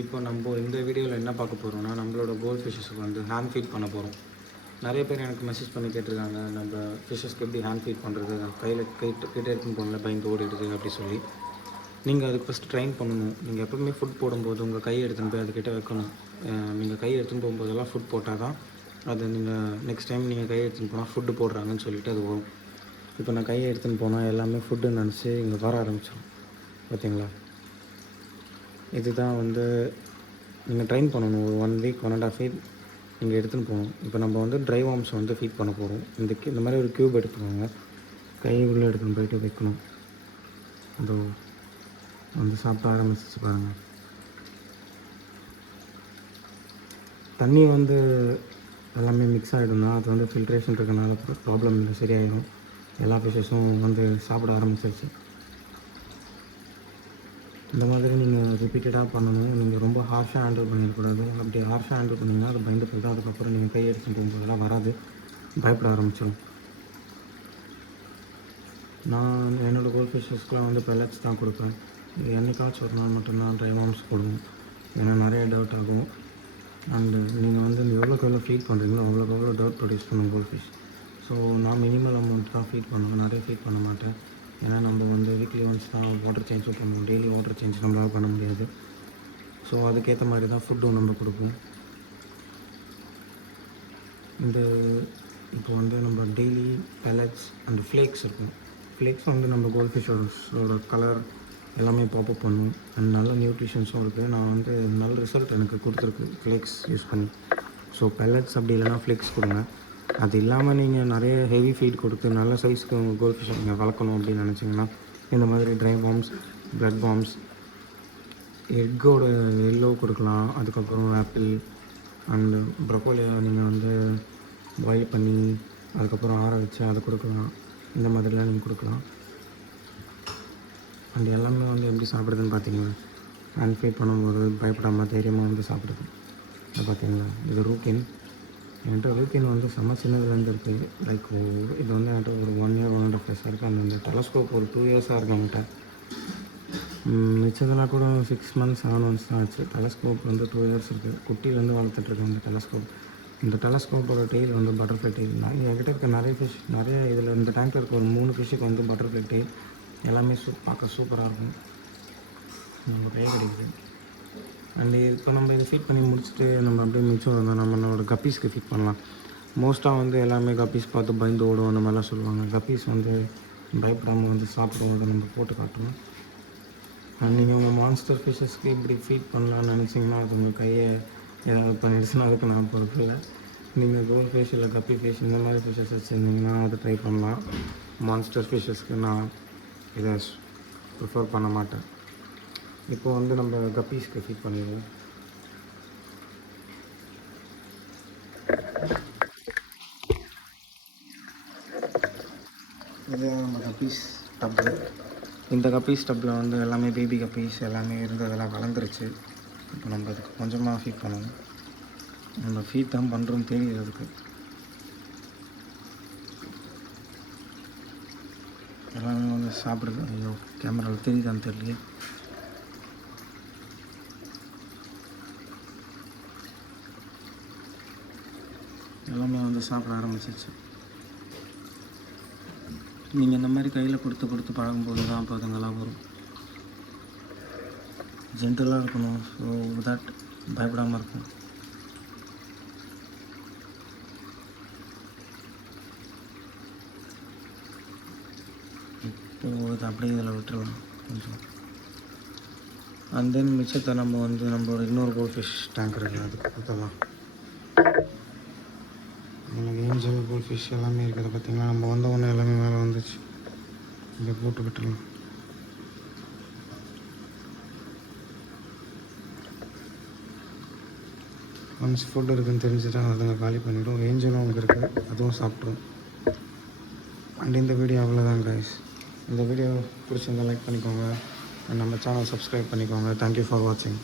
இப்போ நம்ம இந்த வீடியோவில் என்ன பார்க்க போகிறோம்னா, நம்மளோட கோல்ட் ஃபிஷ்ஷஸ்க்கு வந்து ஹேண்ட் ஃபீட் பண்ண போகிறோம். நிறைய பேர் எனக்கு மெசேஜ் பண்ணி கேட்டிருக்காங்க, நம்ம ஃபிஷ்ஷஸ்க்கு எப்படி ஹேண்ட் ஃபீட் பண்ணுறது, கிட்ட எடுத்துன்னு போகல பயந்து ஓடிடுது அப்படி சொல்லி. நீங்கள் அதுக்கு ஃபஸ்ட் ட்ரெயின் பண்ணணும். நீங்கள் எப்பவுமே ஃபுட் போடும்போது உங்கள் கையை எடுத்துன்னு போய் அதுக்கிட்ட வைக்கணும். நீங்கள் கையை எடுத்துன்னு போகும்போதெல்லாம் ஃபுட் போட்டால் தான் அது நீங்கள் நெக்ஸ்ட் டைம் நீங்கள் கையை எடுத்துன்னு போனால் ஃபுட்டு போடுறாங்கன்னு சொல்லிவிட்டு அது வரும். இப்போ நான் கையை எடுத்துன்னு போனால் எல்லாமே ஃபுட்டுன்னு நினச்சி இங்கே வர ஆரம்பிச்சிடும். பார்த்தீங்களா? இதுதான் வந்து நீங்கள் ட்ரெயின் பண்ணணும். ஒரு 1 வீக் 1.5 வீக் நீங்கள் எடுத்துன்னு போகணும். இப்போ நம்ம வந்து ட்ரை வார்ம்ஸ் வந்து ஃபீட் பண்ண போகிறோம். இந்த மாதிரி ஒரு க்யூப் எடுத்துக்கோங்க. கை உள்ளே எடுத்துன்னு போயிட்டு வைக்கணும். அது வந்து சாப்பிட ஆரம்பிச்சு பாருங்கள். தண்ணி வந்து எல்லாமே மிக்ஸ் ஆகிடும்னா அது வந்து ஃபில்ட்ரேஷன் இருக்கனால ப்ராப்ளம் இல்லை, சரியாயிடும். எல்லா ஃபிஷ்ஷஸும் வந்து சாப்பிட ஆரம்பிச்சிருச்சு. இந்த மாதிரி நீங்கள் ரிப்பீட்டடாக பண்ணணும். நீங்கள் ரொம்ப ஹார்ஷாக ஹேண்டில் பண்ணிடக்கூடாது. அப்படி ஹார்ஷாக ஹேண்டில் பண்ணிங்கன்னா அது பயந்து போய்ட்டு அதுக்கப்புறம் நீங்கள் கை எடுத்துகிட்டு போகும்போதெல்லாம் வராது, பயப்பட ஆரம்பிச்சிடும். நான் என்னோடய கோல்ட் ஃபிஷ்ஷஸ்க்குலாம் வந்து பெல்லட்ஸ் தான் கொடுப்பேன். இது என்னைக்காச்சும் ஒரு நாள் மட்டும்தான் ட்ரை வார்ம்ஸ் போடுவோம். ஏன்னா நிறைய டவுட் ஆகும். அண்டு நீங்கள் வந்து எவ்வளோக்கு எவ்வளோ ஃபீட் பண்ணுறீங்களோ அவ்வளோக்கு எவ்வளோ டவுட் ப்ரொடியூஸ் பண்ணும் கோல்ட் ஃபிஷ். ஸோ நான் மினிமல் அமௌண்ட் தான் ஃபீட் பண்ணுவேன், நிறைய ஃபீட் பண்ண மாட்டேன். ஏன்னா நம்ம வந்து வீக்லி ஒன்ஸ் தான் வாட்டர் சேஞ்சும் பண்ணுவோம். டெய்லி வாட்டர் சேஞ்ச் நம்மளால் பண்ண முடியாது. ஸோ அதுக்கேற்ற மாதிரி தான் ஃபுட்டும் நம்ம கொடுப்போம். இப்போ வந்து நம்ம டெய்லி பெல்லட்ஸ் அண்ட் ஃப்ளேக்ஸ் இருக்கும். ஃப்ளேக்ஸ் வந்து நம்ம கோல்ட் ஃபிஷ்ஷோட கலர் எல்லாமே பாப்பப் பண்ணும். அண்ட் நல்ல நியூட்ரிஷன்ஸும் இருக்குது. நான் வந்து நல்ல ரிசல்ட் எனக்கு கொடுத்துருக்கு ஃப்ளேக்ஸ் யூஸ் பண்ணி. ஸோ பெல்லட்ஸ் அப்படி இல்லைனா ஃப்ளேக்ஸ் கொடுங்க. அது இல்லாமல் நீங்கள் நிறைய ஹெவி ஃபீட் கொடுத்து நல்ல சைஸ்க்கு உங்கள் கோல்ட் ஃபிஷ்ஷை நீங்கள் வளர்க்கணும் அப்படின்னு நினச்சிங்கன்னா இந்த மாதிரி ட்ரை பாம்ஸ், பிளட் பாம்ஸ், எக்கோட எல்லோ கொடுக்கலாம். அதுக்கப்புறம் ஆப்பிள் அண்டு ப்ரொக்கோலியை நீங்கள் வந்து பாயில் பண்ணி அதுக்கப்புறம் ஆற வச்சு அதை கொடுக்கலாம். இந்த மாதிரிலாம் நீங்கள் கொடுக்கலாம். அண்ட் எல்லாமே வந்து எப்படி சாப்பிடுதுன்னு பார்த்தீங்கன்னா, ஹேண்ட் ஃபீட் பண்ணும்போது பயப்படாமல் தைரியமாக வந்து சாப்பிடுது. அது பார்த்தீங்களா? இது ரூக்கின். என்கிட்ட ரூக்கின் வந்து செம்ம சின்னதுலேருந்து இருக்குது. லைக் இது வந்து என்கிட்ட ஒரு 1 year 1.5 years இருக்குது. அந்த டெலஸ்கோப் ஒரு 2 years இருக்குது என்கிட்ட. மிச்சதெல்லாம் கூட 6 months 7 months தான் ஆச்சு. டெலஸ்கோப் வந்து 2 years இருக்குது. குட்டிலேருந்து வளர்த்துட்ருக்கேன் இந்த டெலஸ்கோப். இந்த டெலஸ்கோப்போட டெய்ல் வந்து பட்டர்ஃப்ளை டெய்ல். என்கிட்ட இருக்க நிறைய ஃபிஷ் இதில் இந்த டேங்க்கில் இருக்க ஒரு 3 ஃபிஷ்ஷுக்கு வந்து பட்டர்ஃப்ளை டெய்ல் எல்லாமே பார்க்க சூப்பராக இருக்கும். நம்ம கை கிடைக்குது. அண்ட் இப்போ நம்ம இது ஃபீட் பண்ணி முடிச்சுட்டு நம்ம அப்படியே மிச்சம் இருந்தால் நம்மளோட கப்பீஸ்க்கு ஃபீட் பண்ணலாம். மோஸ்ட்டாக வந்து எல்லாமே கப்பீஸ் பார்த்து பயந்து ஓடும் அந்த மாதிரிலாம் சொல்லுவாங்க. கப்பீஸ் வந்து பயப்படாமல் வந்து சாப்பிடுவோம், நம்ம போட்டு காட்டணும். அண்ட் நீங்கள் உங்கள் மான்ஸ்டர் ஃபிஷ்ஷஸ்க்கு இப்படி ஃபீட் பண்ணலான்னு நினச்சிங்கன்னா அது உங்கள் கையை ஏதாவது பண்ணிடுச்சுன்னா அதுக்கு நான் பொறுப்பு இல்லை. நீங்கள் கோல்ட் ஃபிஷ் இல்லை கப்பி ஃபிஷ் இந்த மாதிரி ஃபிஷ்ஷஸ் வச்சுருந்தீங்கன்னா அதை ட்ரை பண்ணலாம். மான்ஸ்டர் ஃபிஷ்ஷஸ்க்கு நான் இதை ப்ரிஃபர் பண்ண மாட்டேன். இப்போ வந்து நம்ம கப்பீஸ்க்கு ஃபீட் பண்ணிடுவோம். இது நம்ம கப்பீஸ் டப்பு. இந்த கப்பீஸ் டப்பில் வந்து எல்லாமே பேபி கப்பீஸ் எல்லாமே இருந்து அதெல்லாம் வளர்ந்துருச்சு. இப்போ நம்ம அதுக்கு கொஞ்சமாக ஃபீட் பண்ணணும். நம்ம ஃபீட் தான் பண்ணுறோம் தெரியுது அதுக்கு. எல்லாமே வந்து சாப்பிடுது. ஐயோ கேமராவில் தெரியுதான்னு தெரியலையே. எல்லாமே வந்து சாப்பிட ஆரம்பிச்சிச்சு. நீங்கள் இந்த மாதிரி கையில் கொடுத்து பழகும்போது தான் அப்போ அதுங்கெல்லாம் வரும். ஜென்டலாக இருக்கணும். ஸோ தட் பயப்படாமல் இருக்கும். இப்போது அது அப்படியே இதில் விட்டுருலாம் கொஞ்சம். அண்ட் தென் மிச்சத்தை நம்ம வந்து நம்மளோட இன்னொரு கோல்ட் ஃபிஷ் டேங்க் இருக்குது அதுக்கு கொடுத்துடலாம். எனக்கு ஏஞ்சல் கோல்ட் ஃபிஷ் எல்லாமே இருக்குது. பார்த்திங்கன்னா நம்ம வந்த ஒன்று எல்லாமே மேலே வந்துச்சு. இதை போட்டு விட்டுலாம். ஒன்ஸ் ஃபுட் இருக்குதுன்னு தெரிஞ்சுட்டா அதுங்க காலி பண்ணிவிடும். ஏஞ்சலும் அங்கே இருக்குது, அதுவும் சாப்பிட்ரும். அண்ட் இந்த வீடியோ அவ்வளோதான் கைஸ். இந்த வீடியோ பிடிச்சிருந்தால் லைக் பண்ணிக்கோங்க. நம்ம சேனல் சப்ஸ்கிரைப் பண்ணிக்கோங்க. தேங்க்யூ ஃபார் வாட்சிங்.